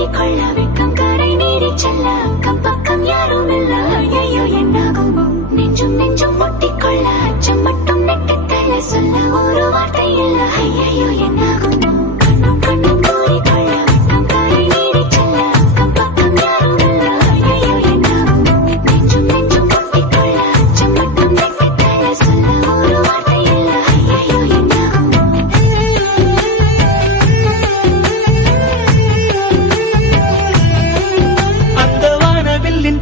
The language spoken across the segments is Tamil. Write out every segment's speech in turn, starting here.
மூடிக்கொள்ள வெக்கம் கரை நீடி செல்ல அக்கம் பக்கம் யாரும் இல்ல ஐயோ என்னாகுமோ நெஞ்சும் முட்டிக்கொள்ள அச்சம் மட்டும் நெட்டித்தள்ள சொல்ல ஒரு வார்த்தை இல்ல ஐயோ என்னாகுமோ கண்ணும் மூடிக்கொள்ள வெக்கம் கரை நீடி செல்ல அக்கம் பக்கம் யாரும் இல்ல ஐயோ என்னாகுமோ நெஞ்சும் முட்டிக்கொள்ள அச்சம் மட்டும் நெட்டித்தள்ள சொல்ல ஒரு வார்த்தை இல்ல ஐயோ என்னாகுமோ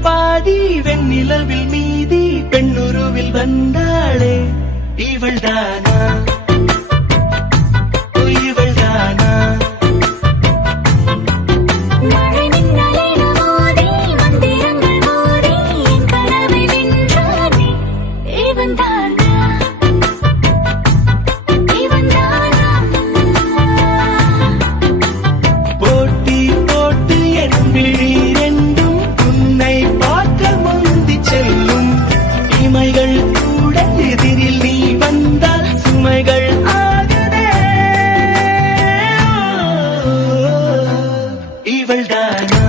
பாதி வெண்ணிலவில் மீதி பெண்ணுருவில் வந்தாளே இவள்தானா இவள்தானா மழை மின்னலின மோதி மந்திரங்கள் மோதி என் கனவை வென்றானே இவன்தானா போட்டி போட்டு என் விழி ரெண்டும் உன்னை பார்க்க முந்தி செல்லும் இமைகள் கூட எதிரில் நீ வந்தால் சுமைகள் ஆகுதே இவள்தானா